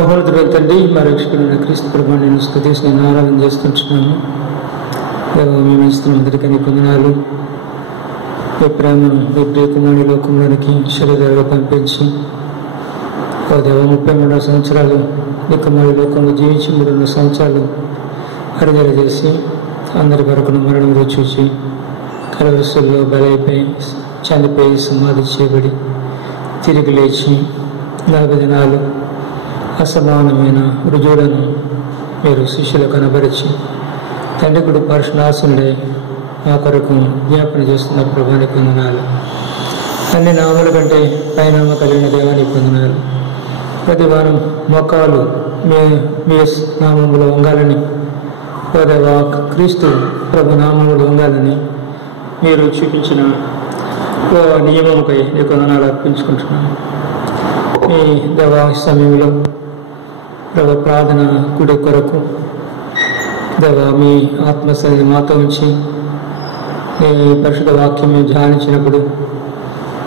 మహోన్నతుడు తండ్రి మా రక్షకుడైన క్రీస్తు ప్రభువుని నేను స్తుతించి నేను ఆరాధన చేస్తుంటున్నాను. మేము ఇస్తున్న అందరికీ పొందనాలు. ఈ ప్రేమ ఈ ప్రియకుమారి లోకంలోనికి శరీరాలు పంపించి ఓ దేవ 33 సంవత్సరాలు ఈ కుమారి లోకంలో జీవించి 3 సంవత్సరాలు అరుదల చేసి అందరి వరకు మరణం చూసి కలవరసుల్లో బలైపోయి చనిపోయి సమాధి చేయబడి తిరిగి లేచి 40 దినాలు అసమానమైన రుజువులను మీరు శిష్యులు కనబరిచి తండ్రి కుడి పరిశునాశనుడై మా కొరకు జ్ఞాపన చేస్తున్న ప్రభానికి పొందనాలు. అన్ని నామల కంటే పైనామ కలిగిన దేవానికి పొందనాలు. ప్రతి వారం మొక్కాలు మీ నామములో వంగాలని దేవా క్రీస్తు ప్రభు నామములు వంగాలని మీరు చూపించిన నియమంపై ఈ కొందనాలు అర్పించుకుంటున్నాను. మీ దేవా సమయంలో ప్రభు ప్రార్థన గుడి కొరకు దేవా మీ ఆత్మశక్తిని మాతో ఉంచి ఈ పరిశుద్ధ వాక్యం మేము ధ్యానించినప్పుడు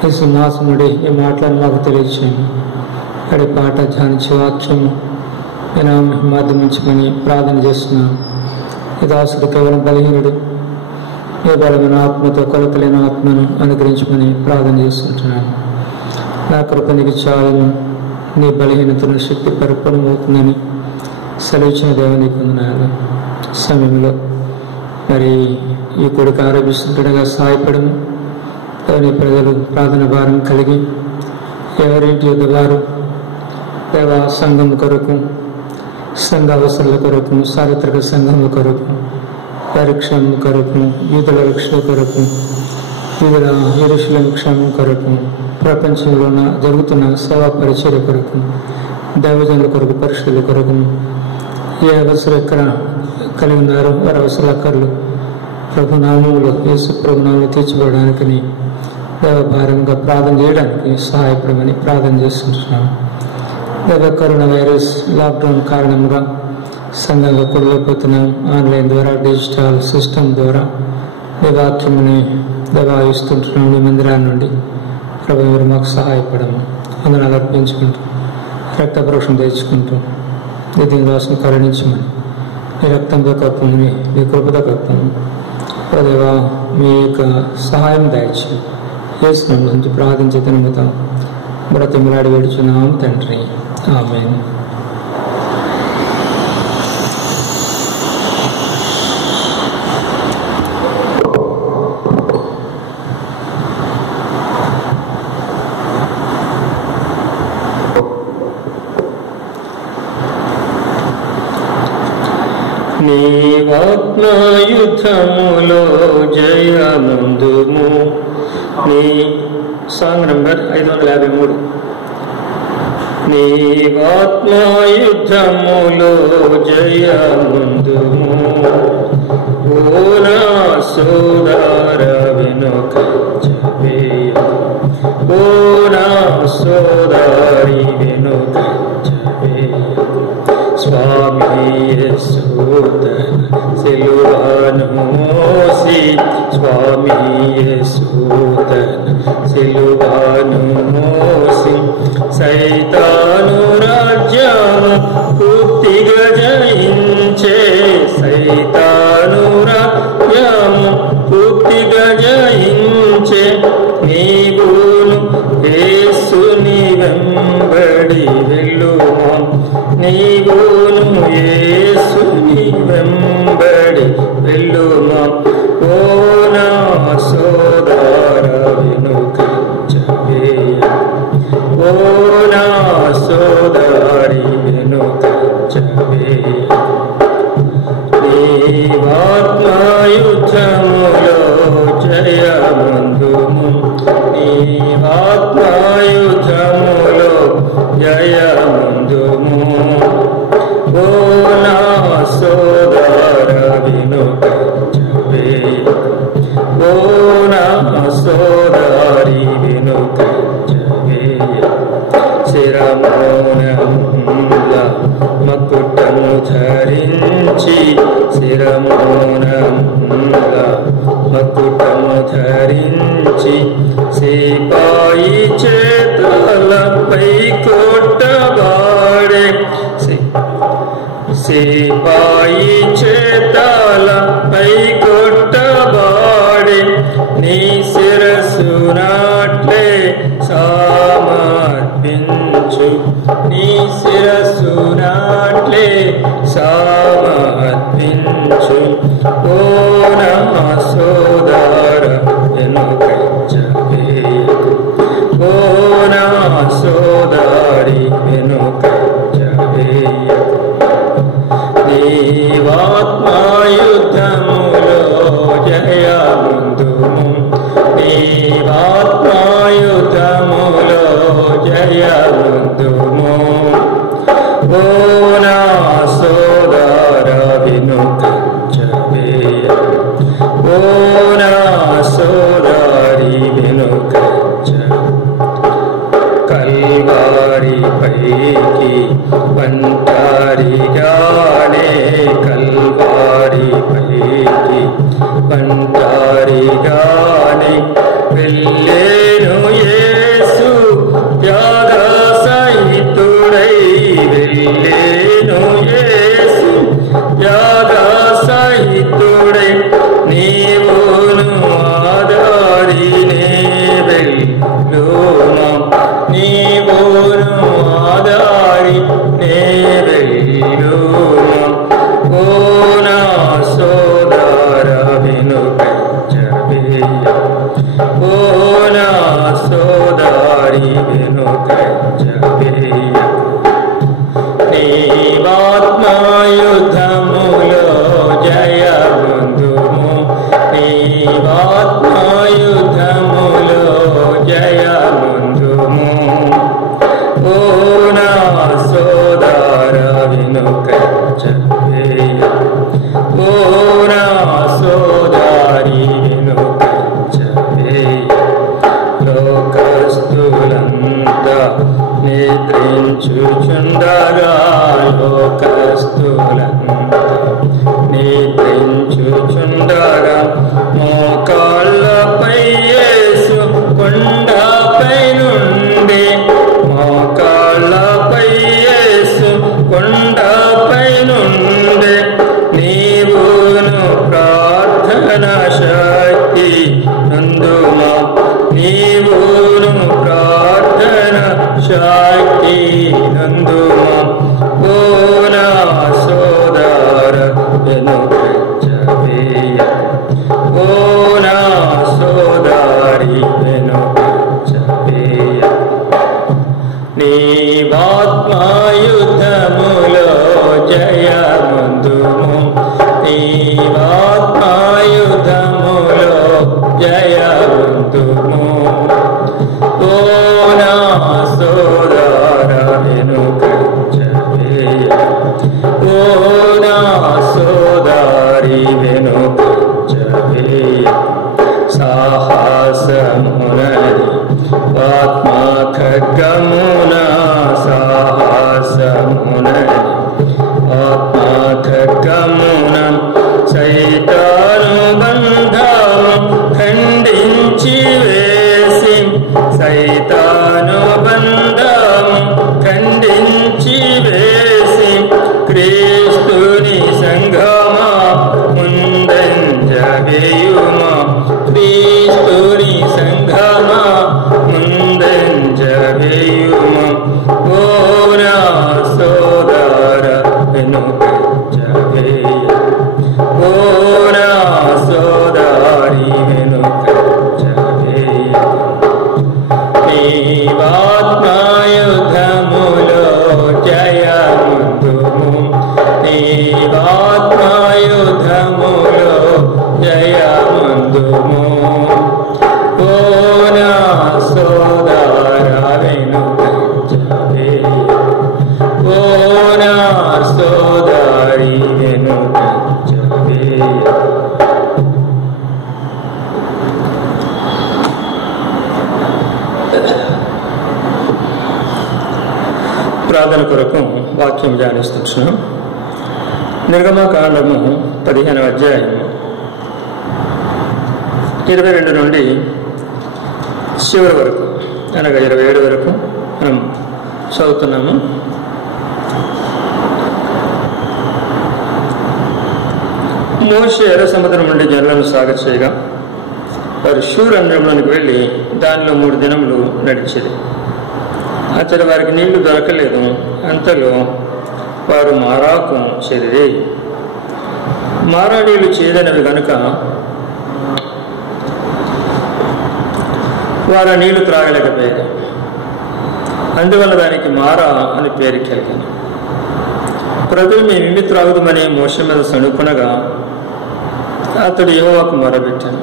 ఈ సింహాసనుడి ఈ మాటలను మాకు తెలియచేయండి. అడి పాట ధ్యానించే వాక్యము నేను మాధ్యమించుకొని ప్రార్థన చేస్తున్నాను. ఈ దాసుడు కేవలం బలహీనుడు, ఏ బలమైన ఆత్మతో కొలతలేని ఆత్మను అనుగ్రహించమని ప్రార్థన చేస్తుంటున్నాను. నా కృపనికి చాలను నీ బలహీనతను శక్తి పరిపూర్ణమవుతుందని సెలవిచ్చిన దేవుని పొందినాను. సమయంలో మరి ఈ కొడుకు ఆరోపిస్తుండగా సహాయపడము. దేవుని ప్రజలు ప్రార్థన భారం కలిగి ఎవరింటి యొక్క వారు దేవా సంఘం కొరకు, సంఘ అవసరాల కొరకు, చారిత్రక సంఘం కొరకు, పరీక్షం కొరకు, యూదుల రక్షణ కొరకు, యూదుల యెరూషలేము క్షేమం కొరకు, ప్రపంచంలో జరుగుతున్న సేవా పరిచర్య కొరకు, దైవజనుల కొరకు, పరిశుద్ధుల కొరకు ఏ అవసరం ఎక్కడ కలిగి ఉన్నారో వారి అవసరాలు ప్రభు నామములు యేసు ప్రభు నామములు తీర్చబడడానికి దేవభారంగా ప్రార్థన చేయడానికి సహాయపడమని ప్రార్థన చేస్తున్నాను. దేవ కరోనా వైరస్ లాక్డౌన్ కారణంగా సంఘంగా కూడలేకపోతున్నాం. ఆన్లైన్ ద్వారా డిజిటల్ సిస్టమ్ ద్వారా వాక్యముని దేవాయిస్తుంటున్నాం. మీ మందిరాన్ని నుండి ప్రభు మీరు మాకు సహాయపడము. అందరూ అర్పించుకుంటూ రక్త ప్రోక్షణ తెచ్చుకుంటూ దీని కోసం కరుణించమని మీ రక్తంతో కప్పమని మీ కృపతో కప్పము. దేవా మీ యొక్క సహాయం దయచి చేసిన నుంచి ప్రార్థించి తినముతాం. బ్రతిమలాడి వేడుచున్నాం తండ్రి, ఆమేన్. నీవాత్మయుద్ధములో జయముందుము. నీ సాంగ్ నంబర్ 553. నీవాత్మయుద్ధములో జయముందుము. ఓ నా సోదర వెనుక జవేయ, ఓ నా సోదరి వెనుక జవేయ. స్వామి యేసుతన సిలువను మోసి, స్వామి యేసుతన సిలువను మోసి సైతాను రాజ్యము పూర్తిగా జయించే, సైతాను రాజ్యము పూర్తిగా జయించే. నీవును యేసుని వెంబడి వెళ్ళుమా, నీవును యేసుని వెంబడి వెళ్ళుమా. ఓ నా సోదర వెనుక జవేయ, ఓ నా సోదరి వెనుక జవేయ. నీవాత్మయుద్ధములో జయముందుము. నీవాత్మయుద్ధములో జయముందుము. ఓ నా సోదర వెనుక జవేయ, ఓ నా సోదరి వెనుక జవేయ. శిరమౌనముల మకుటము ధరించి, శిరమౌనముల మకుటము ధరించి, సిపాయి చేతులపై కొట్టబాడి కొట్టబడే సిపాయి చేతలపై కొట్టబడే నీ శిరస్సు నాట్లే సమర్పించు నీ శిరస్సు నాట్లే సమర్పించు ఓ నా సోదర వెనుకంజవేయకు ఓ నా సోదరి వెనుకంజవేయకు నీవాత్మాయుద్ధములో జయముందుము నీవాత్మాయుద్ధములో జయముందుము ఓ నా సోదర వెనుకంజవేయకు ఓ నా సోదరి వెనుకంజవేయకు కల్వారి పైకి ఒంటరిగానే కల్వారి పైకి ఒంటరిగానే వెళ్ళేను యేసు త్యాగ సహితుడై వెళ్ళేను యేసు త్యాగ సహితుడై నీవును ఆధారినే వెళ్ళుమా నీవును ఆధారి నే వెళ్ళుమా ఓ నా సోదర వెనుకంజవేయకు ఓ నా సోదరి వెనుకంజవేయకు నీవాత్మాయుద్ధములో జయముందుము నీవాత్మాయుద్ధములో జయముందుము ఓ నా సోదర వెనుకంజవేయకు ఓ నా సోదరి వెనుకంజవేయకు లోకస్తులంతా నిద్రించుచుండగా లోకస్తులంతా నిద్రించుచుండగా మోకాళ్ళపై యేసు కొండపై నుండి మోకాళ్ళపై యేసు కొండపై నుండి నీవును ప్రార్థన శక్తి నందుమా నీవును ప్రార్థన శక్తి నందుమా ఓ నా సోదర వెనుకంజవేయకు ఓ నా సోదరి వెనుకంజవేయకు నీవాత్మాయుద్ధములో జయముందుము నీవాత్మాయుద్ధములో జయముందుము ఓ నా సోదర వెనుకంజవేయకు ఓ నా సోదరి వెనుకంజవేయకు సాహసమునది ఆత్మఖడ్గమున సాహసమునది ఆత్మఖడ్గమున సైతాను బంధము ఖండించి వేసి సైతాను బంధము ఖండించి వేసి క్రీస్తుని సంఘమా ముందంజవేయుమా క్రీస్తుని సంఘమా ముందంజవేయుమా ఓ నా సోదర వెనుకంజవేయకు ఓ నా సోదరి వెనుకంజవేయకు నీవాత్మాయుద్ధములో జయముందుము నీవాత్మాయుద్ధములో జయముందుము ఓ నా సోదర వెనుకంజవేయకు ఓ నా సోదరి వెనుకంజవేయకు ప్రార్థన కొరకు వాక్యం ధ్యానిస్తున్నాం. నిర్గమకాండము 15వ అధ్యాయము 22 నుండి చివరి వరకు అనగా 27 వరకు మనం చదువుతున్నాము. మోషే ఎర్ర సముద్రం నుండి జనులను సాగచేయగా వారు షూర్ అరణ్యంలోనికి వెళ్ళి దానిలో 3 దినములు నడిచేది. అతడు వారికి నీళ్లు దొరకలేదు. అంతలో వారు మారాకు చేరి మారా నీళ్లు చేదనవి కనుక వారు ఆ నీళ్లు త్రాగలేకపోయారు. అందువల్ల దానికి మారా అని పేరు కలిగింది. ప్రభువు మేమేమి త్రాగుదామని మోషే మీద సణుకునగా అతడు యెహోవాకు మొరపెట్టాను.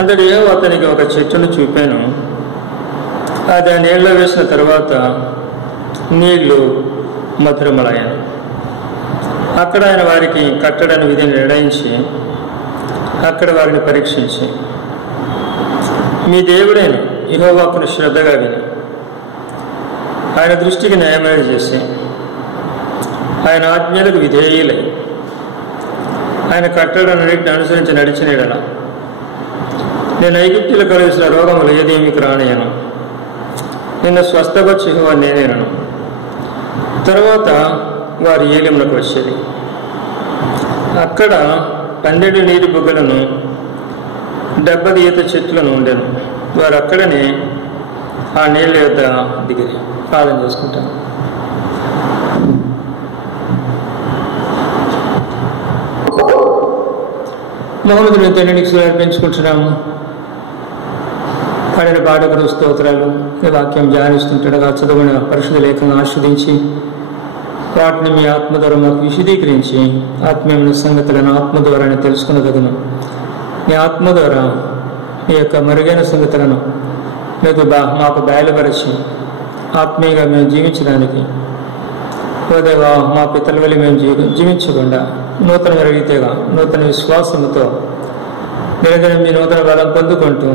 అతడు యెహోవా అతనికి ఒక చెట్టును చూపాను. అది ఆ నీళ్ళలో వేసిన తర్వాత నీళ్లు మధురములయ్యాను. అక్కడ ఆయన వారికి కట్టడని విధిని నిర్ణయించి అక్కడ వారిని పరీక్షించి మీ దేవుడైన యెహోవాకును శ్రద్ధగా విని ఆయన దృష్టికి న్యాయమైన చేసి ఆయన ఆజ్ఞలకు విధేయులై ఆయన కట్టడన్నిటిని అనుసరించి నడిచిన యెడల నేను ఐగుప్తులో కలిసిన రోగములు ఏది మీకు రానియను. నిన్ను స్వస్థపరిచి యెహోవా నేనేనను. తర్వాత వారు ఏలిములకు వచ్చేది. అక్కడ 12 నీటి బుగ్గలను 70 ఈత చెట్లను ఉండెను. వారు అక్కడనే ఆ నీళ్ళ యొద్ద దిగిరి. ప్రార్థన చేసుకుంటాను. మహమ్మదుని తండ్రికి అర్పించుకుంటున్నాము. పాడిన పాఠకుడు స్తోత్రాలు ఈ వాక్యం ధ్యానిస్తుండగా చదువుని పరిశుద్ధ లేఖను ఆస్వాదించి వాటిని మీ ఆత్మ ద్వారా మాకు విశదీకరించి ఆత్మీయమైన సంగతులను ఆత్మ ద్వారానే తెలుసుకునదగును. మీ ఆత్మ ద్వారా మీ యొక్క మరుగైన సంగతులను మీకు మాకు బయలుపరిచి ఆత్మీయంగా మేము జీవించడానికి ఓదేవా మా పితల వల్ల మేము జీవించకుండా నూతన రీతిగా నూతన విశ్వాసంతో నిరంతరం మీ నూతన బలం పొందుకుంటూ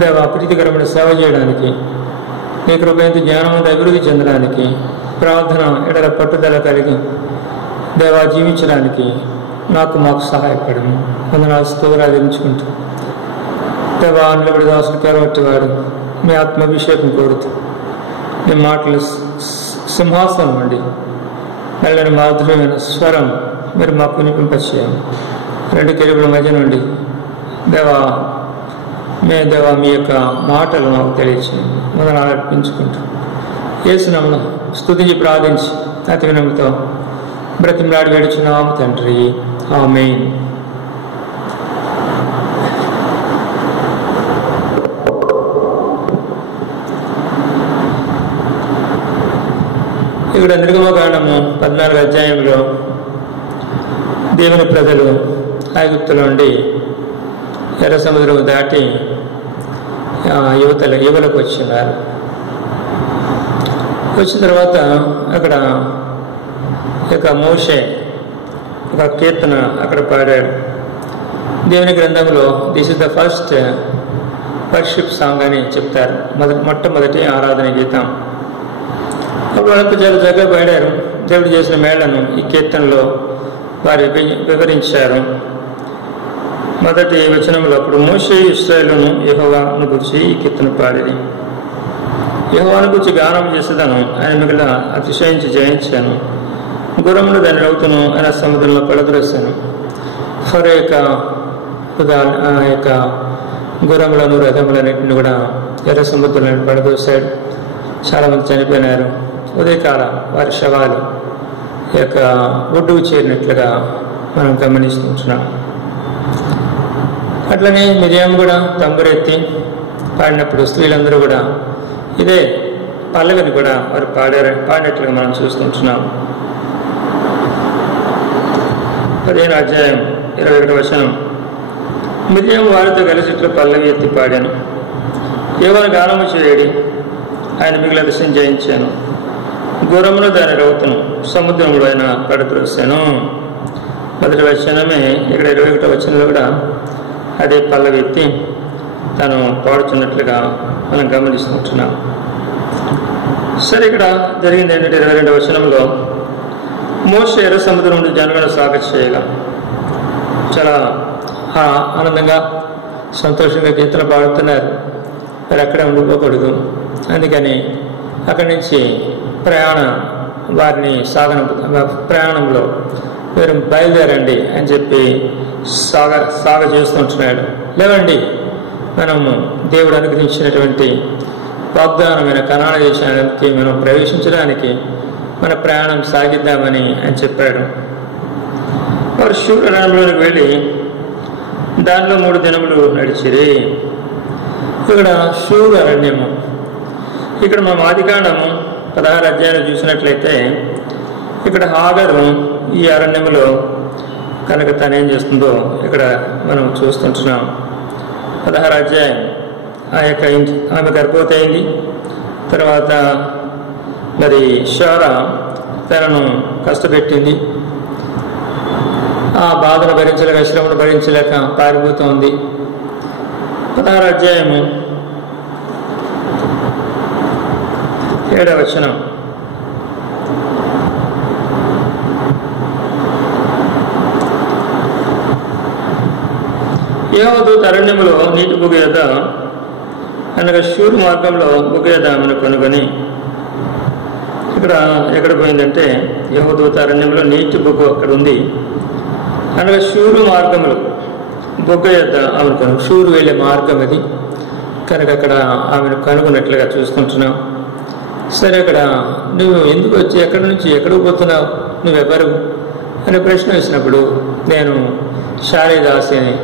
దేవా ప్రీతికరమైన సేవ చేయడానికి మీ కృపయంత జ్ఞానవంత అభివృద్ధి చెందడానికి ప్రార్థన ఎడల పట్టుదల కలిగి దేవా జీవించడానికి మాకు సహాయపడము. వందనాలు స్తోత్రాదించుకుంటూ దేవా నిలబడి దాసులు కేరవట్టి వాడు మీ ఆత్మాభిషేకం కోరుతూ మీ మాటలు సింహాసనం నుండి నల్లని మాధుర్యమైన స్వరం మీరు మాకు వినిపింపచేయండి. 2 కెరూబుల మధ్య నుండి దేవా మీ యొక్క మాటలు మాకు తెలియచేయండి. వందనాలు అర్పించుకుంటూ యేసు నామమున స్తుతించి ప్రార్థించి అతి వినయంతో బ్రతిమలాడి వేడుచున్నాము తండ్రి. ఆమేన్. ఇక్కడ నిర్గమకాండము 14వ అధ్యాయంలో దేవుని ప్రజలు ఐగుప్తులో నుండి ఎర్ర సముద్రం దాటి యువలకు వచ్చినారు. వచ్చిన తర్వాత అక్కడ ఇక మోషే ఒక కీర్తన అక్కడ పాడాడు. దేవుని గ్రంథంలో this is the first worship song అని చెప్తారు. మొట్టమొదటి ఆరాధన గీతం. అప్పుడు వాళ్ళకు చాలా చక్కగా పాడారు. దేవుడు చేసిన మేళ్లను ఈ కీర్తనలో వారు వివరించారు. మొదటి వచనంలో అప్పుడు మోషే ఇశ్రాయేలును యెహోవాను గురించి ఈ కీర్తన పాడేది. యెహోవాను గురించి గానం చేసేదాను, ఆయన మిగిలిన అతిశయించి జయించాను. గుర్రమును దాని రౌతును ఆయన సముద్రంలో పడద్రోశాను. ఫరో యొక్క గుర్రములను రథములన్నింటిని కూడా ఎర్ర సముద్రంలో పడదోశాడు. చాలామంది చనిపోయినారు. ఉదయకాల వారి శవాలు ఈ యొక్క ఒడ్డుకు చేరినట్లుగా మనం గమనిస్తుంటున్నాం. అట్లనే మిరియాము కూడా తంబురెత్తి పాడినప్పుడు స్త్రీలందరూ కూడా ఇదే పల్లవిని కూడా వారు పాడినట్లుగా మనం చూస్తుంటున్నాం. 15వ అధ్యాయం 21వ వచనం. మిరియాము వారితో కలిసి ఇట్లా పల్లవి ఎత్తి పాడాను. యెహోవాను గానము చేయడి, ఆయన మిగిలిన విషయం జయించాను. గుర్రమును దాని రౌతును సముద్రంలో ఆయన పడద్రోశాను. మొదటి వచనమే ఇక్కడ 21వ వచనంలో కూడా అదే పల్లవి ఎత్తి తను పాడుతున్నట్లుగా మనం గమనిస్తుంటున్నాం. సరే, ఇక్కడ జరిగింది ఏంటంటే 22వ వచనంలో మోషే ఎర్ర సముద్రం నుండి జనులను సాగచేయగా చాలా ఆనందంగా సంతోషంగా కీర్తన పాడుతున్నారు. మరి అక్కడే ఉండిపోకూడదు. అందుకని అక్కడి నుంచి ప్రయాణంలో మీరు బయలుదేరండి అని చెప్పి సాగ చేస్తుంటున్నాడు. లేవండి, మనము దేవుడు అనుగ్రహించినటువంటి వాగ్దానమైన కనాన దేశానికి మనం ప్రవేశించడానికి మన ప్రయాణం సాగిద్దామని అని చెప్పాడు. వారు షూర్ అరణ్యంలోనికి వెళ్ళి దానిలో 3 దినములు నడిచిరి. ఇక్కడ షూర్ అరణ్యము. ఇక్కడ మనం ఆదికాండము 16 అధ్యాయాలు చూసినట్లయితే ఇక్కడ హాగరు ఈ అరణ్యములో కనుక తనేం చేస్తుందో ఇక్కడ మనం చూస్తుంటున్నాం. 16 అధ్యాయం ఆ యొక్క ఆమె గర్భవతి అయింది. తర్వాత మరి షారా తనను కష్టపెట్టింది. ఆ బాధను భరించలేక, శ్రమను భరించలేక పారిపోతుంది. 16 అధ్యాయము 7వ వచనం. యెహోవా దూత అరణ్యములో నీటి బుగ్గ యొద్ద అనగా షూరు మార్గంలో బుగ్గ యొద్ద ఆమెను కనుగొని, ఇక్కడ ఎక్కడ పోయిందంటే యెహోవా దూత అరణ్యంలో నీటి బుగ్గ అక్కడ ఉంది. అనగా షూరు మార్గంలో బుగ్గ యొద్ద ఆమెను కనుగొని, షూరు వెళ్ళే మార్గం అది కనుక అక్కడ ఆమెను కనుగొన్నట్లుగా చూస్తుంటున్నాం. సరే, అక్కడ నువ్వు ఎందుకు వచ్చి ఎక్కడి నుంచి ఎక్కడికి పోతున్నావు, నువ్వెవరు అనే ప్రశ్న వేసినప్పుడు నేను శారీదాసి అని,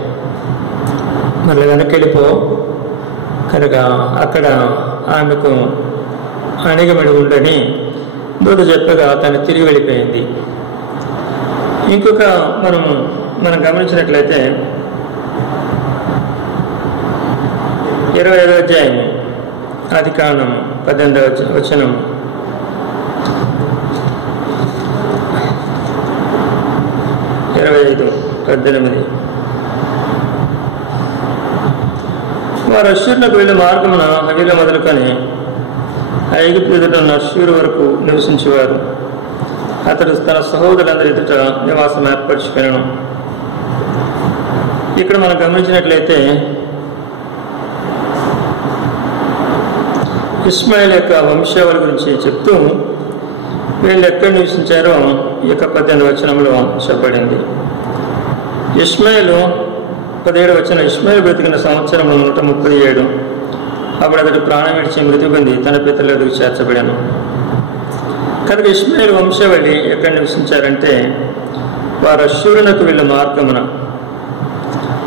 మళ్ళీ వెనక్కి వెళ్ళిపో కనుక అక్కడ ఆమెకు అణిగమడి ఉండని దూత చెప్పగా తను తిరిగి వెళ్ళిపోయింది. ఇంకొక మనం గమనించినట్లయితే 25వ అధ్యాయం ఆదికాండం 18వ వచనం. వారు అష్షూరులకు వెళ్ళే మార్గమున హవీలా మొదలుకొని ఐగుప్తు ఎదుట ఉన్న అష్షూరు వరకు నివసించేవారు. అతడు తన సహోదరులందరి ఎదుట నివాసం ఏర్పరచుకున్నాను. ఇక్కడ మనం గమనించినట్లయితే ఇస్మాయిల్ యొక్క వంశావళి గురించి చెప్తూ వీళ్ళు ఎక్కడ నివసించారో ఈ యొక్క 18వ వచనంలో చెప్పబడింది. ఇస్మాయిలు 17వ వచనం. ఇస్మాయిల్ బ్రతికిన సంవత్సరం 137. అప్పుడు అతడు ప్రాణం విడిచి మృతి పొంది తన పితరుల ఎదుగు చేర్చబడాను. కనుక ఇస్మాయిల్ వంశావళి ఎక్కడ నివసించారంటే వారు అష్షూరునకు వెళ్ళే మార్గమున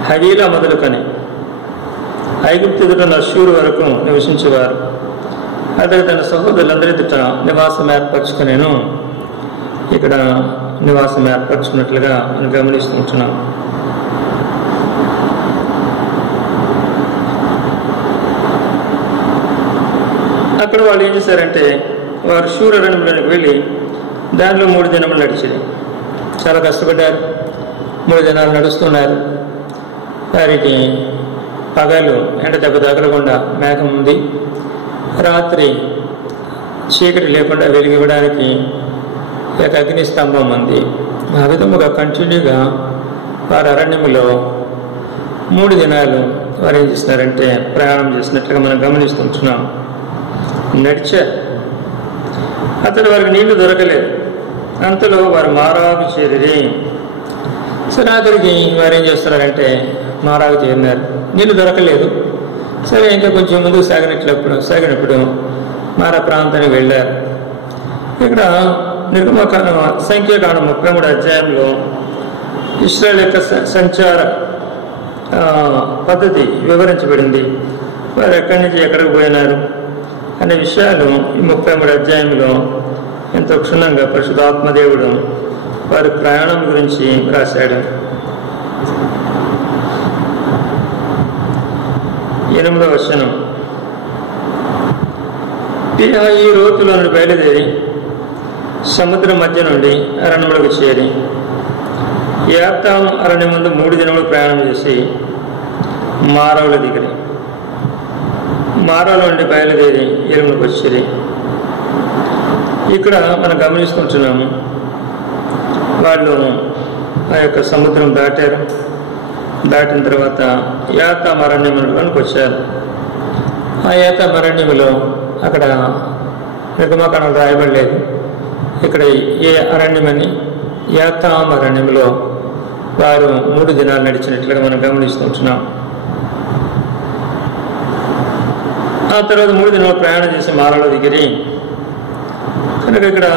హవీలా మొదలుకొని ఐగుప్తు ఎదుట అష్షూరు వరకు నివసించేవారు. అతడు తన సహోదరులందరి ఎదుట నివాసం ఏర్పరచుకునేను. ఇక్కడ నివాసం ఏర్పరచుకున్నట్లుగా మనం గమనిస్తుంటున్నాం. అక్కడ వాళ్ళు ఏం చేశారంటే వారు షూర్ అరణ్యంలోకి వెళ్ళి దానిలో 3 దినములు నడిచింది. చాలా కష్టపడ్డారు. 3 దినాలు నడుస్తున్నారు. వారికి పగలు ఎండ దెబ్బ తగలకుండా మేఘం ఉంది, రాత్రి చీకటి లేకుండా వెలిగివ్వడానికి ఒక అగ్ని స్తంభం ఉంది. ఆ విధముగా కంటిన్యూగా వారు అరణ్యములో 3 దినాలు వారు ఏం చేస్తున్నారంటే ప్రయాణం చేసినట్లుగా మనం గమనిస్తుంటున్నాం. నడిచారు. అతడు వారికి నీళ్లు దొరకలేదు. అంతలో వారు మారాకు చేరిరి. సరే, అతడికి వారు ఏం చేస్తున్నారంటే మారాకు చేరినారు. నీళ్లు దొరకలేదు. సరే, ఇంకా కొంచెం ముందుకు సాగినప్పుడు మారా ప్రాంతానికి వెళ్ళారు. ఇక్కడ నిర్గమకాండం సంఖ్యాకాండం 33 అధ్యాయంలో ఇశ్రాయేలు యొక్క సంచార పద్ధతి వివరించబడింది. వారు ఎక్కడి నుంచి ఎక్కడికి పోయినారు అనే విషయాలు ఈ 33 అధ్యాయంలో ఎంతో క్షుణ్ణంగా పరిశుద్ధాత్మదేవుడు వారి ప్రయాణం గురించి రాశాడు. 8వ వచనం. ఈ రోతులో నుండి బయలుదేరి సముద్రం మధ్య నుండి అరణ్యములకు చేరి యాతాము అరణ్యం ముందు 3 దినములు ప్రయాణం చేసి మారావులు దిగిరి. మారాలో నుండి బయలుదేరి ఎరుములకు వచ్చేది. ఇక్కడ మనం గమనిస్తుంటున్నాము వాళ్ళు ఆ యొక్క సముద్రం దాటారు. దాటిన తర్వాత యాతాము అరణ్యంలోనికి వచ్చారు. ఆ యాతాము అరణ్యములో అక్కడ నిర్గమకాండం రాయబడలేదు. ఇక్కడ ఏ అరణ్యమని యాతాం అరణ్యంలో వారు 3 దినాలు నడిచినట్లుగా మనం గమనిస్తుంటున్నాం. ఆ తర్వాత 3 దినాలు ప్రయాణం చేసి మారాలో దిగిరి. కనుక ఇక్కడ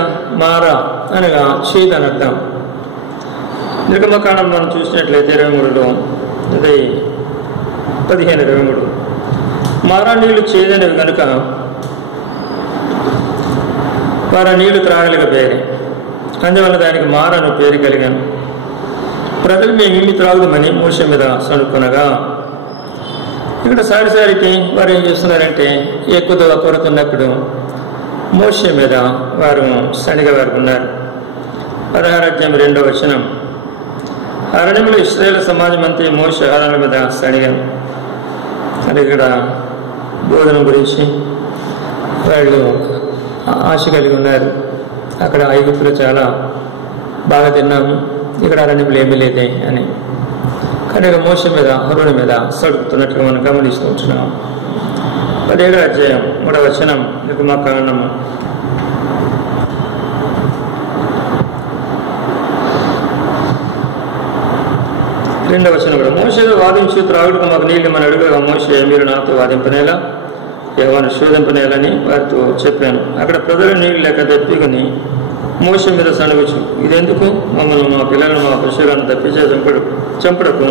మారా అనగా చేదు అని అర్థం. నిర్గమకాండం మనం చూసినట్లయితే 23లో అది 15:23 మారా నీళ్లు చేదనేవి కనుక వారు నీళ్లు త్రాగలేకపోయారు. అందువల్ల దానికి మారా అను పేరు కలిగాను. ప్రజలు మేమేమి త్రాగుదామని మోషే మీద సణుక్కునగా, ఇక్కడ సారిసారికి వారు ఏం చేస్తున్నారంటే ఎక్కువ కొరత ఉన్నప్పుడు మోషే మీద వారు సణిగా వారు ఉన్నారు. 16:2 అరణ్యంలో ఇశ్రాయేలు సమాజం అంతా మోషే ఆరాధన మీద సణిగాను. అది ఇక్కడ బోధన గురించి వాళ్ళు ఆశ కలిగి ఉన్నారు. అక్కడ ఐగుప్తులో చాలా బాగా తిన్నాము, ఇక్కడ అరణ్యంలో ఏమీ లేదే అని. కానీ మోషే మీద అహరోను మీద సడుకుతున్నట్టుగా మనం గమనిస్తూ ఉంటున్నాం. 17:3 నిర్గమకాండము 2 కూడా మోషేతో వాదించు త్రాగుడుకు మాకు నీళ్ళు మన అడుగుగా మోషే మీరు నాతో వాదింపనేలా యెహోవాను శోధింపనేలని వారితో చెప్పాను. అక్కడ ప్రజలు నీళ్ళు లేక దప్పికొని మోషే మీద సణుగుచు, ఇదెందుకు మమ్మల్ని మా పిల్లలను మా పశువులను తప్పించే చంపడకు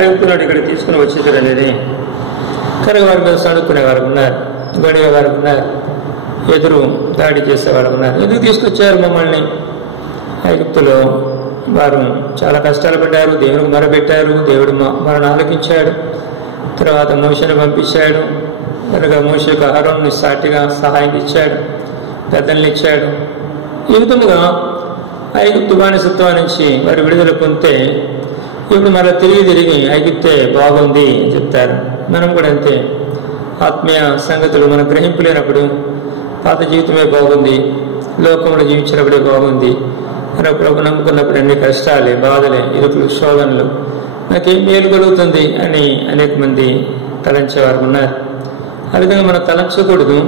ఐగుప్తునాడు ఇక్కడికి తీసుకుని వచ్చేసారనేది. కనుక వారి మీద సణుక్కునేవారు ఉన్నారు, గడిగేవారు ఉన్నారు, ఎదురు దాడి చేసేవారు ఉన్నారు. ఎందుకు తీసుకొచ్చారు మమ్మల్ని? ఐగుప్తులో వారు చాలా కష్టాలు పడ్డారు, దేవునికి మొరపెట్టారు, దేవుడు మరణ ఆలకించాడు. తర్వాత మోషేను పంపించాడు. కనుక మోషేకు అహరోనుని సాటిగా సహాయం ఇచ్చాడు, పెద్దల్ని ఇచ్చాడు. ఈ విధముగా ఐగుప్తు బానిసత్వం నుంచి వారు విడుదల పొందితే ఇప్పుడు మరలా తిరిగి ఐగుప్తే బాగుంది అని చెప్తారు. మనం కూడా అంతే. ఆత్మీయ సంగతులు మనం గ్రహింపలేనప్పుడు పాత జీవితమే బాగుంది, లోకంలో జీవించినప్పుడే బాగుంది, ప్రభు నమ్ముకున్నప్పుడు అన్ని కష్టాలే, బాధలే, ఇరుకులు, శోధనలు, నాకేం మేలు కలుగుతుంది అని అనేక మంది తలంచేవారు ఉన్నారు. ఆ విధంగా మనం తలంచకూడదు.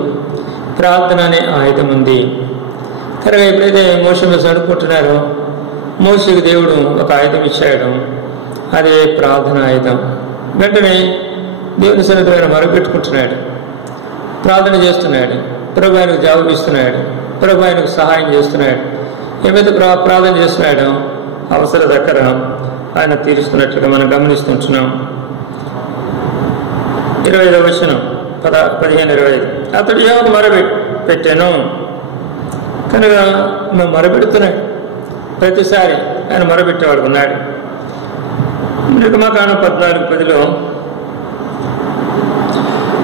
ప్రార్థన అనే ఆయుధం ఉంది. కనుక ఎప్పుడైతే మోషే మీద సడుకుంటున్నారో మోషేకి దేవుడు ఒక ఆయుధం ఇచ్చాడు, అదే ప్రార్థన ఆయుధం. వెంటనే దేవుని సన్నిధి ఆయన మొరపెట్టుకుంటున్నాడు, ప్రార్థన చేస్తున్నాడు, ప్రభు ఆయనకు జవాబు ఇస్తున్నాడు, ప్రభు ఆయనకు సహాయం చేస్తున్నాడు. ఏమైతే ప్రార్థన చేస్తున్నాడో అవసర దగ్గర ఆయన తీరుస్తున్నట్లుగా మనం గమనిస్తుంటున్నాం. 25 15-25 అతడు యెహోవాకు మొరపెట్టాను కనుక మేము మొరపెడుతున్నాడు. ప్రతిసారి ఆయన మొరపెట్టేవాడు ఉన్నాడు. నిర్గమకాండం 14:10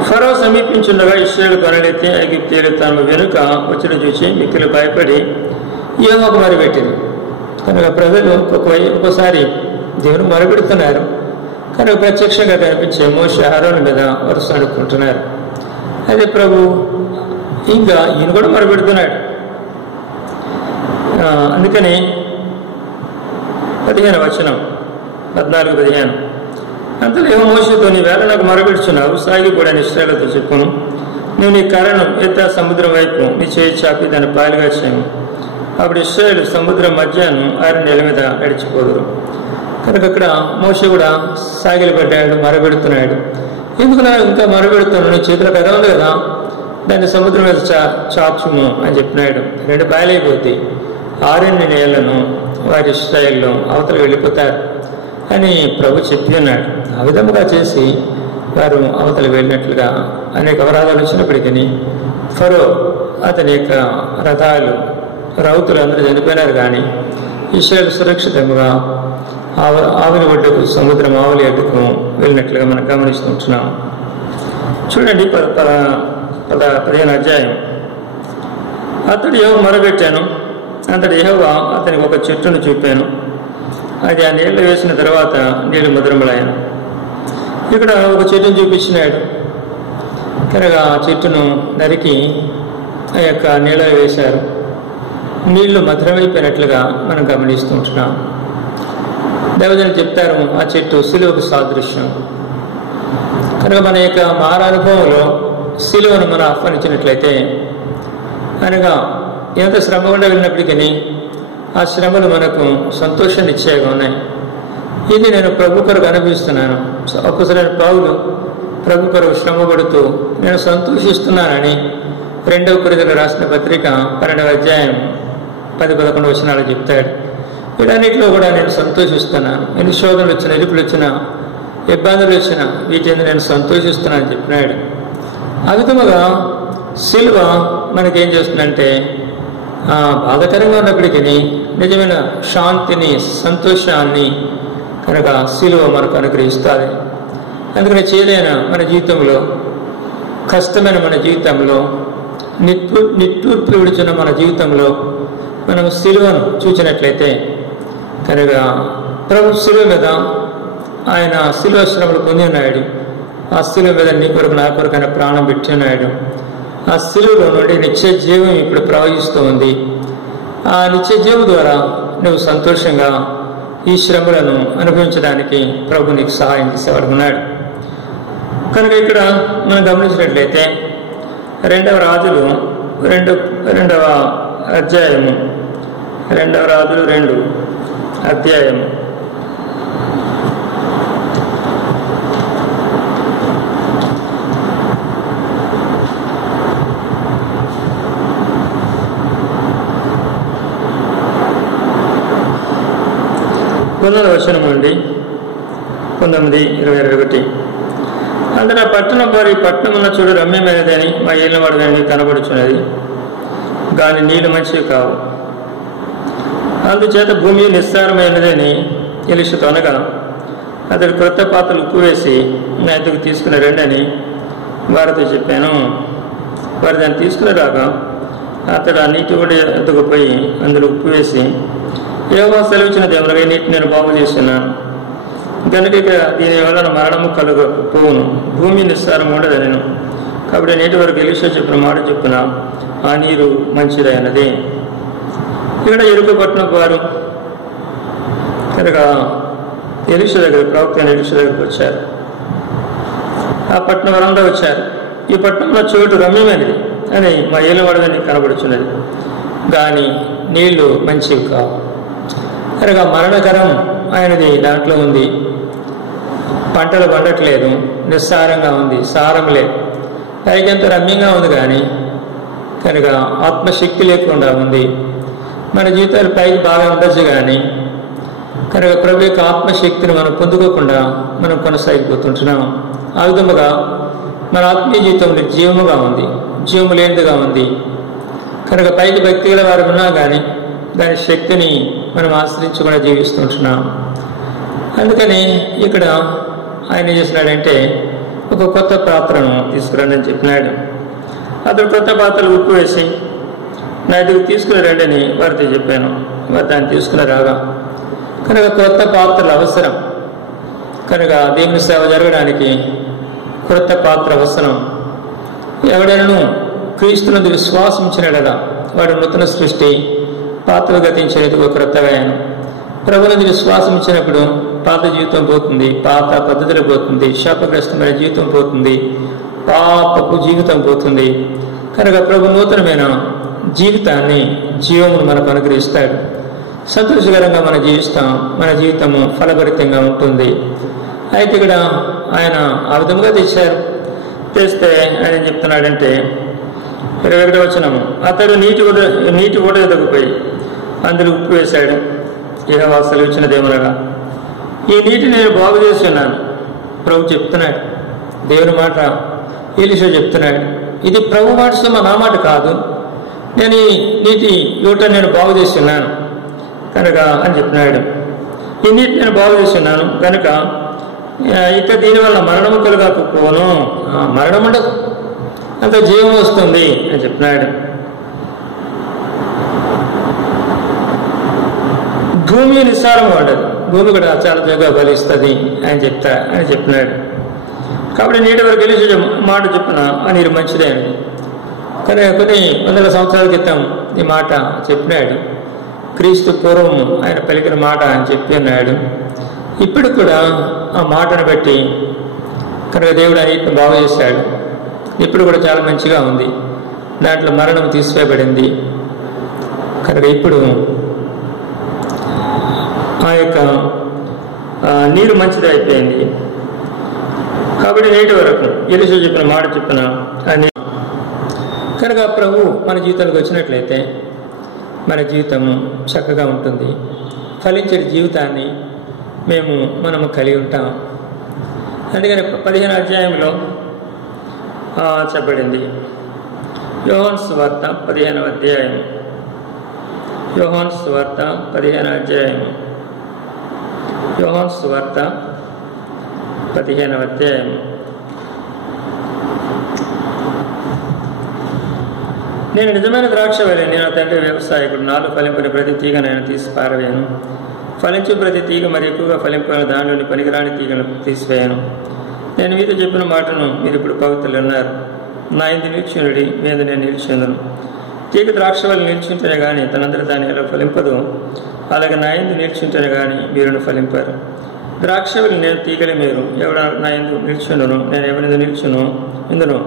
ఫరో సమీపించుండగా ఇశ్రాయేలు కొనలెత్తి ఐగుప్తీయులు తమ వెనుక వచ్చి చూసి మిక్కిలి భయపడి యెహోవాకు మొరపెట్టింది. కనుక ప్రజలు ఒక్కోసారి దేవుడు మొరపెడుతున్నారు, కనుక ప్రత్యక్షంగా కనిపించే మోషే అహరోను మీద వరుస అడుక్కుంటున్నారు. అదే ప్రభు ఇంకా ఈయన కూడా మొరపెడుతున్నాడు. అందుకని 15 14-15 అంతలో ఏమో మోషేతో నీ వేళ నాకు మొరపెడుచున్నావు, సాగిపోయిన ఇశ్రాయేలుతో చెప్పును, నువ్వు నీ కర్రను సముద్రం వైపు నీ చేయి చాపి దాన్ని పాలుగా చేయము. అప్పుడు ఇశ్రాయేలు సముద్రం మధ్యను 6 నెలల మీద నడిచిపోదురు. కనుక అక్కడ మోషే కూడా సాగిలపడ్డాడు, మొరపెడుతున్నాడు. ఎందుకు నా ఇంకా మొరపెడుతున్నాను, నీ చేతిలో కథ ఉంది కదా, దాన్ని సముద్రం మీద చాచుము అని చెప్పినాడు. 2 పాయలైపోతాయి, 6 నెలలను వారి ఇశ్రాయేలు అవతల వెళ్ళిపోతారు అని ప్రభు చెప్పి ఉన్నాడు. ఆ విధముగా చేసి వారు అవతల వెళ్ళినట్లుగా అనేక అపరాధాలు వచ్చినప్పటికీ ఫరో అతని యొక్క రథాలు రౌతులు అందరూ చనిపోయినారు. కానీ ఇశ్రాయేలు సురక్షితంగా ఆవిరి ఒడ్డుకు సముద్రం ఆవులి అడ్డుకు వెళ్ళినట్లుగా మనం గమనిస్తుంటున్నాం. చూడండి 15 అతడు యెహోవా మొరపెట్టాను, అంతటి యెహోవా అతనికి ఒక చెట్టును చూపాను, అది ఆ నీళ్లు వేసిన తర్వాత నీళ్లు మధురములయ్యాను. ఇక్కడ ఒక చెట్టును చూపించినాడు. కనుక ఆ చెట్టును నరికి ఆ యొక్క నీళ్ళలో వేశారు, నీళ్లు మధురమైపోయినట్లుగా మనం గమనిస్తూ ఉంటున్నాం. దేవజనులు చెప్తారు ఆ చెట్టు సిలువకు సాదృశ్యం. కనుక మన యొక్క మారానుభవంలో సిలువను మనం ఆహ్వానించినట్లయితే, అనగా ఎంత శ్రమ గుండా వెళ్ళినప్పటికీ ఆ శ్రమలు మనకు సంతోషాన్ని ఇచ్చేగా ఉన్నాయి. ఇది నేను ప్రభు కొరకు అనిపిస్తున్నాను. ఒకసారి పౌలు ప్రభు కొరకు శ్రమ పడుతూ నేను సంతోషిస్తున్నానని 2 కొరింథీయులకు రాసిన పత్రిక 12వ అధ్యాయం 10-11 వచనాలు చెప్తాడు. వీటన్నిటిలో కూడా నేను సంతోషిస్తున్నాను. ఎన్ని శోధనలు వచ్చినా, ఎదుపులు వచ్చినా, ఇబ్బందులు వచ్చినా వీటిని నేను సంతోషిస్తున్నానని చెప్పినాడు. ఆ విధముగా సిలువ మనకేం చేస్తుందంటే బాధాకరంగా ఉన్నప్పటికీ నిజమైన శాంతిని, సంతోషాన్ని కనుక సిలువ మనకు అనుగ్రహిస్తుంది. అందుకని చేదైన మన జీవితంలో, కష్టమైన మన జీవితంలో, నిట్టూర్పులు విడుచున్న మన జీవితంలో మనం సిలువను చూచినట్లయితే కనుక ప్రభు సిలువ మీద ఆయన సిలువ శ్రమలు పొంది ఉన్నాడు. ఆ సిలువ మీద నీ కొరకు నా కొరకు ఆయన ప్రాణం పెట్టి ఉన్నాడు. ఆ సిలువలో నుండి నిత్య జీవం ఇప్పుడు ప్రవహిస్తూ ఉంది. ఆ నిత్య జీవం ద్వారా నువ్వు సంతోషంగా ఈ శ్రమలను అనుభవించడానికి ప్రభు నీకు సహాయం చేసేవాడు ఉన్నాడు. కనుక ఇక్కడ మనం గమనించినట్లయితే 2వ రాజులు 2వ అధ్యాయము 2వ రాజులు 2 అధ్యాయము 9వ వచనం నుండి 19:21. అందులో పట్టణం వారి పట్టణమున్న చూడు రమ్యమైనదని మా ఏళ్ళవాడని కనబడుచున్నది, కానీ నీళ్లు మంచివి కావు. అందుచేత భూమి నిస్సారమైనదని ఎలీషాతో అనగా అతడు క్రొత్త పాత్రలు ఉప్పు వేసి నా ఎద్దుకు తీసుకుని రండని వారితో చెప్పాను. వారు దాన్ని తీసుకుని రాగా అతడు ఆ నీటి ఒడి ఎద్దుకు పోయి అందులో ఉప్పు వేసి, యెహోవా సెలవిచ్చిన దేవునిగా ఈ నీటిని నేను బాగు చేస్తున్నాను కనుక ఇక దీని వలన మరణము కలుగపోవును, భూమి నిస్సారం ఉండదు నేను. కాబట్టి నీటి వరకు ఎలీషా చెప్పిన మాట చెప్పున ఆ నీరు మంచిదైనది. ఇక్కడ ఎరుకు పట్టణం వారు కనుక ఎలీషా దగ్గర, ప్రవక్త ఎలీషా దగ్గరకు వచ్చారు. ఆ పట్టణం వారంతా వచ్చారు. ఈ పట్టణంలో చోటు రమ్యమైనది అని మా ఏలువాడని కనబడుచున్నది, కానీ నీళ్లు మంచివి కావు. కనుక మరణకరం ఆయనది దాంట్లో ఉంది. పంటలు పండట్లేదు, నిస్సారంగా ఉంది, సారం లేదు. పైకి ఎంత రమ్యంగా ఉంది కానీ కనుక ఆత్మశక్తి లేకుండా ఉంది. మన జీవితాలు పైకి బాగా ఉండొచ్చు కానీ కనుక ప్రభు యొక్క ఆత్మశక్తిని మనం పొందుకోకుండా మనం కొనసాగిపోతుంటున్నాం. ఆ విధముగా మన ఆత్మీయ జీవితం నిర్జీవముగా ఉంది, జీవము లేనిదిగా ఉంది. కనుక పైకి భక్తి గల వారు ఉన్నా కానీ దాని శక్తిని మనం ఆశ్రయించకుండా జీవిస్తుంటున్నాం. అందుకని ఇక్కడ ఆయన ఏం చేసినాడంటే ఒక కొత్త పాత్రను తీసుకురండి అని చెప్పినాడు. అతడు కొత్త పాత్రలు ఉప్పు వేసి నా ఎదుగు తీసుకుని రండి అని వారితో చెప్పాను. వారు దాన్ని తీసుకుని రాగా కనుక కొత్త పాత్రలు అవసరం. కనుక దేవుని సేవ జరగడానికి కొత్త పాత్ర అవసరం. ఎవడైనా క్రీస్తునందు విశ్వాసించినడలా వాడు నూతన సృష్టి, పాత్రలు గతించేందుకు క్రొత్తగాను. ప్రభునందు విశ్వాసం ఇచ్చినప్పుడు పాత జీవితం పోతుంది, పాత పద్ధతులు పోతుంది, శాపగ్రస్తమైన జీవితం పోతుంది, పాపపు జీవితం పోతుంది. కనుక ప్రభు నూతనమైన జీవితాన్ని, జీవమును మనకు అనుగ్రహిస్తాడు. సంతోషకరంగా మనం జీవిస్తాం, మన జీవితము ఫలభరితంగా ఉంటుంది. అయితే ఇక్కడ ఆయన ఆ విధంగా తెచ్చారు. తెస్తే ఆయన ఏం చెప్తున్నాడంటే 21వ వచనము, అతడు నీటి ఓడ ఎదగిపోయి అందులో ఉప్పు వేశాడు. యెహోవా సెలవిచ్చిన దేవునిగా ఈ నీటిని నేను బాగు చేస్తున్నాను. ప్రభు చెప్తున్నాడు, దేవుని మాట ఎలీషా చెప్తున్నాడు. ఇది ప్రభు మాట సుమ, నా మాట కాదు. నేను ఈ నీటి ఊటను నేను బాగు చేస్తున్నాను కనుక అని చెప్పినాడు. ఈ నీటిని నేను బాగు చేస్తున్నాను కనుక ఇక దీనివల్ల మరణము కలగకపోను, మరణం ఉండదు, అంత జీవం వస్తుంది అని చెప్పినాడు. భూమి నిస్సారం ఉండదు, భూమి కూడా చాలా జగ బలిస్తుంది అని చెప్పినాడు. కాబట్టి నీటి వరకు వెళ్ళి మాట చెప్పిన ఆ నీరు మంచిదే అని. కానీ కొన్ని వందల సంవత్సరాల క్రితం ఈ మాట చెప్పినాడు. క్రీస్తు పూర్వం ఆయన పలికిన మాట అని చెప్పి ఉన్నాడు. ఇప్పుడు కూడా ఆ మాటను బట్టి కనుక దేవుడు ఆ నీటిని బాగు చేశాడు. ఇప్పుడు కూడా చాలా మంచిగా ఉంది, దాంట్లో మరణం తీసివేయబడింది. కనుక ఇప్పుడు ఆ యొక్క నీరు మంచిది అయిపోయింది. కాబట్టి నేటి వరకు ఎలీషా చెప్పిన మాట చెప్పిన అని కనుక ప్రభు మన జీవితానికి వచ్చినట్లయితే మన జీవితం చక్కగా ఉంటుంది. ఫలించే జీవితాన్ని మనము కలిగి ఉంటాం. అందుకని 15వ అధ్యాయంలో చెప్పబడింది. యోహాను సువార్త 15వ అధ్యాయం. యోహాను సువార్త 15వ అధ్యాయం. యోహాను సువార్త 15వ అధ్యాయం. నేను నిజమైన ద్రాక్షవల్లి, నేను తండ్రి వ్యవసాయకుడు. నాలో ఫలింపుని ప్రతి తీగ నేను తీసి పారవేయను. ఫలించే ప్రతి తీగ మరి ఎక్కువగా ఫలింపుని దానిలోని పనికిరాని తీగను తీసివేయను. నేను మీతో చెప్పిన మాటను మీరు ఇప్పుడు పవిత్రులు అన్నారు. నా ఇందు నిలిచినుడి, మీద నేను నిలిచిందును. తీగ ద్రాక్షవల్లి నిలిచింటేనే కానీ తనందరూ దాన్ని ఎలా ఫలింపదు, అలాగే నా ఇందు నిలిచింటేనే కానీ మీరును ఫలింపారు. ద్రాక్షవల్లి నేను, తీగలి మీరు. ఎవడ నా ఇందు నిలిచిండును, నేను ఎవరి నిలిచును ఇందును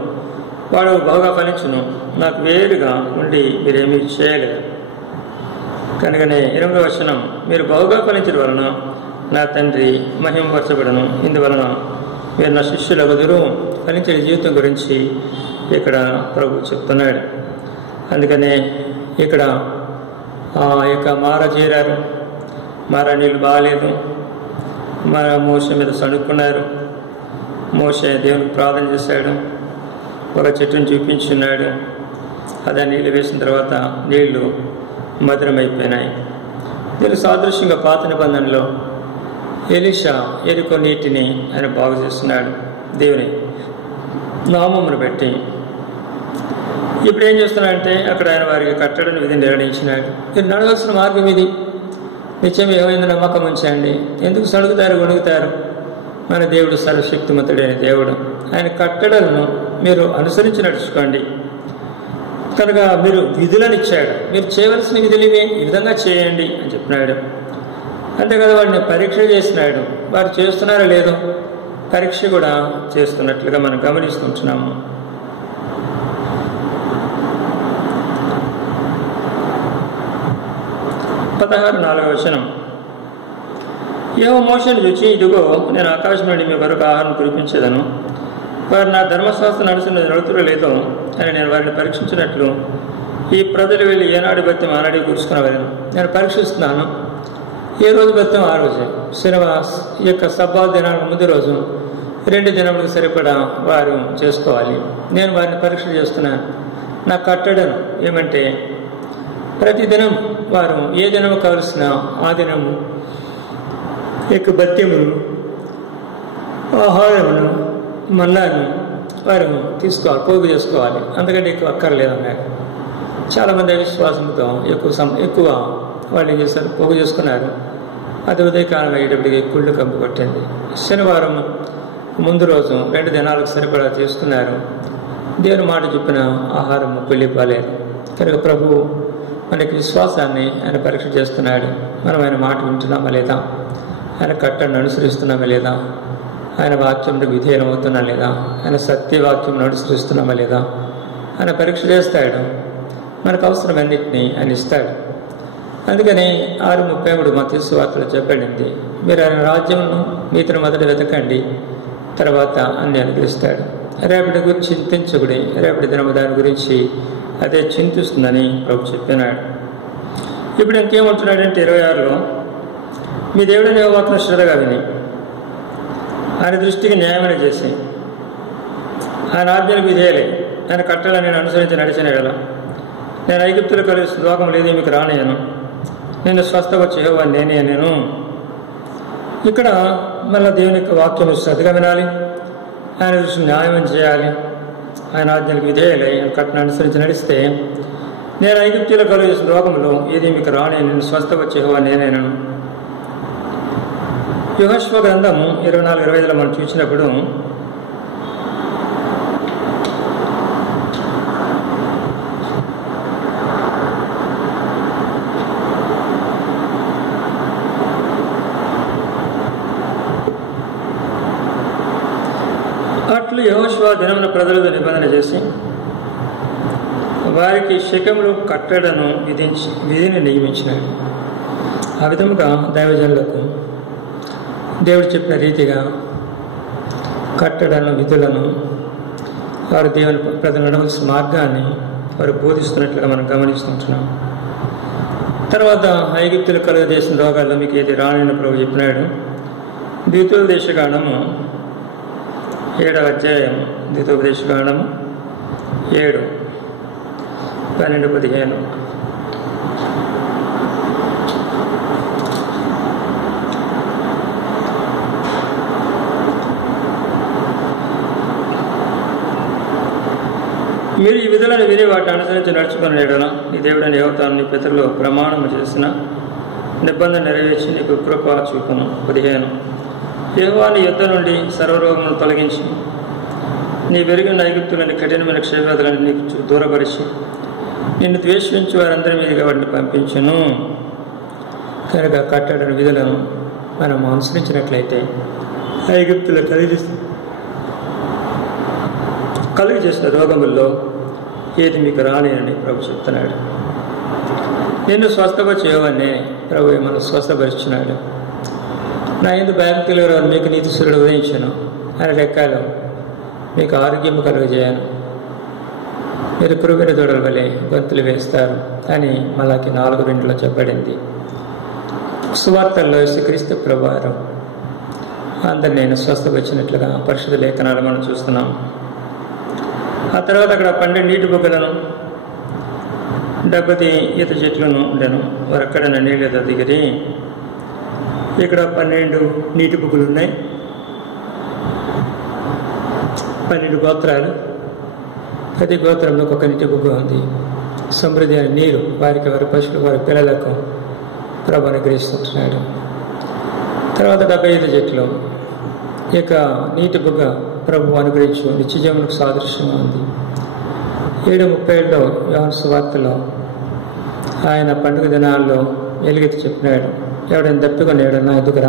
వాడు బాగా ఫలించును. నాకు వేరుగా ఉండి మీరేమీ చేయలేరు. కనుకనే 8వ వచనం, మీరు బాగా ఫలించడం వలన నా తండ్రి మహిమపరచబడను. ఇందువలన మీరు నా శిష్యులగుదురు. ఫలించే జీవితం గురించి ఇక్కడ ప్రభు చెప్తున్నాడు. అందుకనే ఇక్కడ ఆ యొక్క మార చేరారు. మార నీళ్ళు బాగాలేదు. మార మోష మీద సణుక్కున్నారు. మోష దేవునికి ప్రార్థన చేశాడు. ఒక చెట్టును చూపించున్నాడు. అది నీళ్ళు వేసిన తర్వాత నీళ్లు మధురమైపోయినాయి. దీనికి సాదృశ్యంగా పాత నిబంధనలో ఎలీషా ఎరుకో నీటిని ఆయన బాగు చేస్తున్నాడు దేవుని నామమును పెట్టి. ఇప్పుడు ఏం చేస్తున్నాడంటే అక్కడ ఆయన వారికి కట్టడని విధి నిర్ణయించినాడు. మీరు నడవలసిన మార్గం ఇది. నిత్యం ఏమైంది నమ్మకం ఉంచండి. ఎందుకు సణుగుతారు, వణుగుతారు? మన దేవుడు సర్వశక్తిమంతుడైన దేవుడు. ఆయన కట్టడలను మీరు అనుసరించి నడుచుకోండి. కనుక మీరు విధులను ఇచ్చాడు. మీరు చేయవలసిన విధులు ఇవే, ఈ విధంగా చేయండి అని చెప్పినాడు. అంతేకాదు వాడిని పరీక్ష చేసినాడు. వారు చేస్తున్నారో లేదో పరీక్ష కూడా చేస్తున్నట్లుగా మనం గమనిస్తుంటున్నాము. పదహారు 4వ వచనం. యెహోవా మోషేను చూచి, ఇదిగో నేను ఆకాశం నుండి మీ వరకు ఆహారం కురిపించేదను. వారు నా ధర్మశాస్త్రం నడుతురో లేదో అని నేను వారిని పరీక్షించినట్లు ఈ ప్రజలు వెళ్ళి ఏనాడు బత్యం ఆనాడే కూర్చుకునేవారు. నేను పరీక్షిస్తున్నాను. ఏ రోజు బత్యం ఆ రోజే. ఈ యొక్క సబ్బా దినానికి ముందు రోజు 2 దినములకు సరిపడా వారు చేసుకోవాలి. నేను వారిని పరీక్ష చేస్తున్నాను. నా కట్టడను ఏమంటే ప్రతిదినం వారు ఏ దినము కావలసిన ఆ దినము యొక్క బత్యమును, ఆహారమును, మన్నాను వారు తీసుకోవాలి, పోగు చేసుకోవాలి. అందుకంటే ఎక్కువ అక్కర్లేదన్నాడు. చాలామంది అవిశ్వాసంతో ఎక్కువ వాళ్ళు ఏం చేస్తారు, పోగు చేసుకున్నారు. అది ఉదయకాలం అయ్యేటప్పటికి కుళ్ళు కంపు కొట్టింది. శనివారం ముందు రోజు 2 దినాలకు సరిపడా తీసుకున్నారు. దేవుని మాట చెప్పిన ఆహారం వెళ్ళిపోలేదు. కనుక ప్రభు మనకి విశ్వాసాన్ని ఆయన పరీక్ష చేస్తున్నాడు. మనం ఆయన మాట వింటున్నామా లేదా, ఆయన కట్టను అనుసరిస్తున్నామా లేదా, ఆయన వాక్యంలో విధేయమవుతున్నా లేదా, ఆయన సత్యవాక్యం అనుసరిస్తున్నామా లేదా, ఆయన పరీక్ష చేస్తాడు. మనకు అవసరమన్నింటినీ ఆయన ఇస్తాడు. అందుకని 6:33 మత్తయి సువార్తలో చెప్పబడింది, మీరు ఆయన రాజ్యంను మీతను మొదట వెతకండి, తర్వాత అన్ని అనుగ్రహిస్తాడు. రేపటి గురించి చింతించబడి రేపటి దినము దాని గురించి అదే చింతిస్తుందని ప్రభు చెప్పినాడు. ఇప్పుడు ఇంకేమంటున్నాడంటే 26లో, మీ దేవుడైన యెహోవాను శ్రద్ధగా విని ఆయన దృష్టికి న్యాయమైన చేసి ఆయన ఆజ్ఞలకు విధేయలే, ఆయన కట్టడాన్ని నేను అనుసరించి నడిచిన ఎడల నేను ఐగుప్తులు కలిసి లోకం లేదు మీకు రానియను, నేను స్వస్థపరిచే యెహోవా నేనే. నేను ఇక్కడ మళ్ళీ దేవుని యొక్క వాక్యం శ్రద్ధగా వినాలి, ఆయన దృష్టిని న్యాయం చేయాలి, ఆయన ఆజ్ఞలకు విధేయలే, ఆయన కట్టను అనుసరించి నడిస్తే నేను ఐగుప్తులు కలిసి లోకంలో ఏది మీకు రాని, నేను స్వస్థపరిచే యెహోవా నేనేను. యెహోషువ గ్రంథం 24:25లో మనం చూసినప్పుడు అట్లు యెహోషువ దినమున ప్రజలతో నిబంధన చేసి వారికి శకెములో కట్టడను విధిని నియమించినాడు. ఆ విధముగా దైవజనులకు దేవుడు చెప్పిన రీతిగా కట్టడలను విధులను వారు దేవుని ప్రజలు నడవలసిన మార్గాన్ని వారు బోధిస్తున్నట్లుగా మనం గమనిస్తుంటున్నాం. తర్వాత ఐగుప్తులు కలుగజేసిన రోగాల్లో మీకు ఏది రానని ప్రభు చెప్పినాడు. ద్వితోపదేశకాండము 7వ అధ్యాయం, ద్వితోపదేశకాండము 7:12-15. మీరు ఈ విధులను విని వాటిని అనుసరించి నడుచుకుని ఎడల నీ దేవుడని యెహోవా నీ పితరులు ప్రమాణము చేసిన నిబంధన నెరవేర్చి నీకు కృప చూపును. 15. యెహోవా నీ యుద్ధ నుండి సర్వరోగములను తొలగించి నీ వెరిగిన ఐగుప్తులని కఠినమైన క్షయవ్యాధులను నీకు దూరపరిచి నిన్ను ద్వేషించి వారందరి మీదుగా వాటిని పంపించును. కనుక కట్టడని విధులను మనం అనుసరించినట్లయితే ఐగుప్తులు కలుగు చేసిన రోగముల్లో ఏది మీకు రాలేనని ప్రభు చెప్తున్నాడు. నిన్ను స్వస్థపరిచేవన్నీ ప్రభు మనం స్వస్థపరిచినాడు. నా యందు భక్తి కలిగిన మీకు నీతి సూర్యుడు ఉదయించాను ఆయన లెక్కలో మీకు ఆరోగ్యం కలుగజేయను. మీరు కురువిన దూడల వలె గొంతులు వేస్తారు అని మలాకి 4:2 చెప్పబడింది. సువార్తల్లో యేసుక్రీస్తు ప్రభువారు అందరిని నేను స్వస్థపరిచినట్లుగా పరిశుద్ధ లేఖనాలు మనం చూస్తున్నాం. ఆ తర్వాత అక్కడ 12 నీటి బుగ్గలను 70 ఈత చెట్లను ఉండను. వారు అక్కడ నీళ్ళ దిగిరి. ఇక్కడ 12 నీటి బుగ్గలు ఉన్నాయి. 12 గోత్రాలు, ప్రతి గోత్రంలో ఒక నీటి బుగ్గ ఉంది. సమృద్ధి అయిన నీరు వారికి, వారి పశువులు, వారి పిల్లలకు ప్రభు అనుగ్రహిస్తుంటున్నాడు. తర్వాత 75 చెట్లు. ఇక నీటి బుగ్గ ప్రభు అనుగ్రహించు నిత్యజీవనకు సాదృశ్యంగా ఉంది. 7:37 యోహాను సువార్తలో ఆయన పండుగ దినాల్లో ఎలుగెత్తి చెప్పినాడు, ఎవడైనా దప్పికొనేడు నా ఎదుగు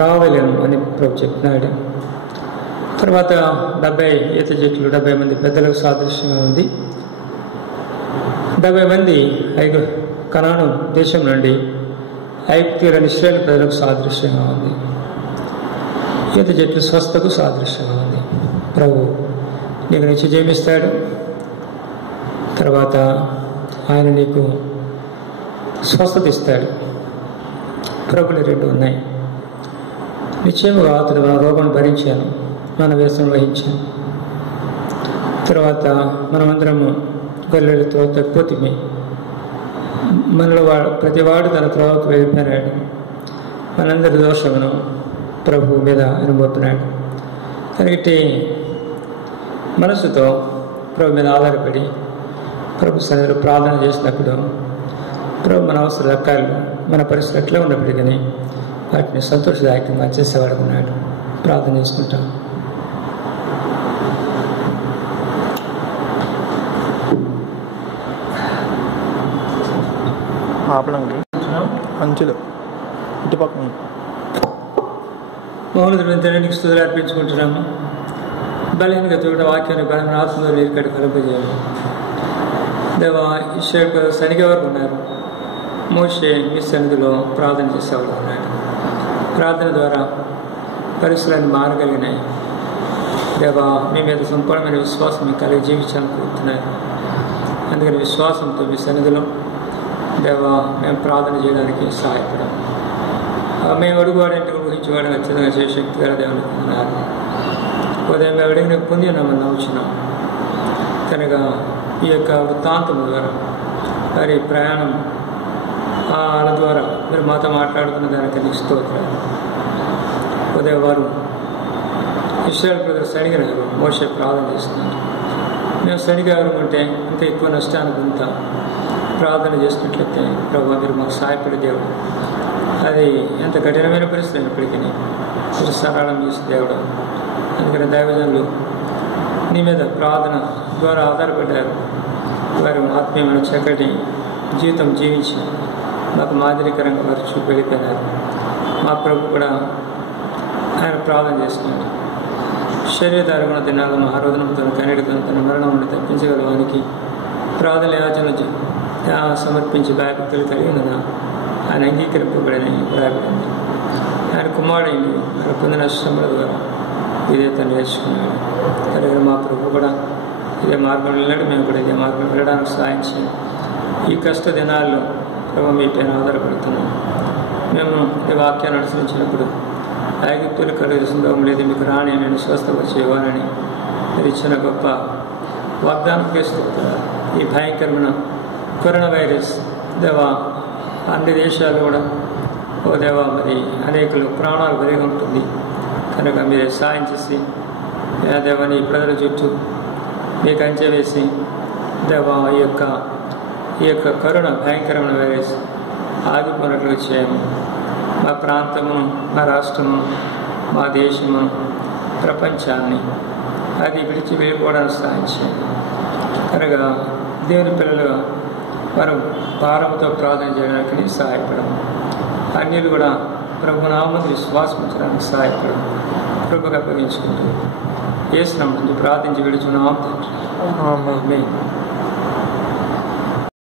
రావలేను అని ప్రభు చెప్పినాడు. తర్వాత 70 ఈత చెట్లు 70 మంది పెద్దలకు సాదృశ్యంగా ఉంది. 70 మంది కనాను దేశం నుండి ఐగుప్తీయులైన ఇశ్రాయేలు ప్రజలకు సాదృశ్యంగా ఉంది. ఈత చెట్లు స్వస్థకు సాదృశ్యంగా ఉంది. ప్రభు నీకు నిత్య జీవిస్తాడు. తర్వాత ఆయన నీకు స్వస్థత ఇస్తాడు. ప్రభులు 2 ఉన్నాయి. నిశ్చయముగా అతడు మన రోగం భరించాను, మన వ్యసనం వహించాను. తర్వాత మనమందరము గొర్రెలతో తప్పిపోతుంది. మనలో ప్రతివాడు తన త్రోవకు వెళ్ళిపోయినాడు. మనందరి దోషమును ప్రభు మీద అనుభూతున్నాడు. కాబట్టి మనసుతో ప్రభు మీద ఆధారపడి ప్రభు సన్నిధిలో ప్రార్థన చేసినప్పుడు ప్రభు మన అవసర రకాలు మన పరిస్థితులు ఎట్లా ఉన్నప్పటికీ వాటిని సంతోషదాయకంగా చేసేవాడుకున్నాడు. ప్రార్థన చేసుకుంటాం. అంచులు ఇటుపక్కన మౌనద్రవ్యంతరానికి స్తుతులు అర్పించుకుంటున్నాము. బలహీనగా తోడ వాక్యాన్ని బలమైన ఆత్మలో నీరు కట్టి కలుపజేయాలి. దేవా ఇశ్రాయేలు సనిగే వరకు ఉన్నారు. మోషే మీ సన్నిధిలో ప్రార్థన చేసేవాడు ఉన్నాడు. ప్రార్థన ద్వారా పరిస్థితులను మారగలిగినాయి. దేవా మీ మీద సంపూర్ణమైన విశ్వాసం మీకు కలిగి జీవించాలని కోరుతున్నాను. అందుకని విశ్వాసంతో మీ సన్నిధిలో దేవా మేము ప్రార్థన చేయడానికి సహాయపడాలి. మేము అడుగువాడంటే ఊహించేవాడు ఖచ్చితంగా చేసే శక్తి గల దేవుని ఉన్నారు. ఉదయం మేము అడిగిన పొంది ఉన్నామని నమ్ముచున్నాం. కనుక ఈ యొక్క వృత్తాంతం ద్వారా వారి ప్రయాణం వాళ్ళ ద్వారా మీరు మాతో మాట్లాడుకున్న దానికి నీకు స్తోత్రాలు. ఉదయం వారు ఇశ్రాయేలు ప్రజలు సణిగారు. మోషే ప్రార్థన చేస్తున్నారు. మేము సణిగారు అంటే ఇంకా ఎక్కువ నష్టానికి ఉంటాం. ప్రార్థన చేసినట్లయితే ప్రభు మీరు మాకు సహాయపడే దేవుడు. అది ఎంత కఠినమైన పరిస్థితి అయినప్పటికీ మీరు సరళం చేసే దేవుడు. అందుకని దైవజనులు నీ మీద ప్రార్థన ద్వారా ఆధారపడ్డారు. వారు ఆత్మీయమైన చక్కటి జీవితం జీవించి మాకు మాదిరికరంగా వారు చూపెళ్ళిపోయినారు. మా ప్రభు కూడా ఆయన ప్రార్థన చేస్తున్నాడు. శరీరధారణ దినాలను ఆరోధనతో కన్నడితో తన మరణం నుండి తప్పించగలవానికి ప్రార్థన యాచన సమర్పించి బాధ్యతలు కలిగిన ఆయన అంగీకరింపబడని రాబడింది. ఆయన కుమారుడు ఆయన పొందిన శ్రమల ద్వారా ఇదే తను నేర్చుకున్నాడు. అలాగే మా ప్రభు కూడా ఇదే మార్గం వెళ్ళాడు, మేము కూడా ఇదే మార్గం వెళ్ళడానికి సాయం చేయండి. ఈ కష్ట దినాల్లో ప్రభు మీ పైన ఆధారపడుతున్నాం. మేము ఈ వాక్యాన్ని అనుసరించినప్పుడు ఐగుప్తులు కలిగిస్తుందో లేదు మీకు రాని నేను స్వస్థపరిచేవానని మీరు ఇచ్చిన గొప్ప వాగ్దానం చేస్తున్నారు. ఈ భయంకరమైన కరోనా వైరస్ దేవా అన్ని దేశాలు కూడా ఓ దేవా మరి అనేకులు ప్రాణాలు బలిగా ఉంటుంది కనుక మీరే సాయం చేసి దేవాని ప్రజల చుట్టూ మీకు అంచె వేసి దేవా ఈ యొక్క కరోనా భయంకరమైన వైరస్ ఆగిపోయినట్లు చేయండి. మా ప్రాంతము, మా రాష్ట్రము, మా దేశము, ప్రపంచాన్ని అది విడిచి వెళ్ళిపోవడానికి సాయం చేయండి. కనుక దేవుని పిల్లలుగా మనం భారంతో ప్రార్థన చేయడానికి సహాయపడము. అన్యులు కూడా ప్రభునామని విశ్వాసం ఉంచడానికి సహాయపడము. కృపగా అప్పగించుకుంటూ యేసు నామమున ప్రార్థించి విడుచున్నాం తండ్రి. ఆమేన్.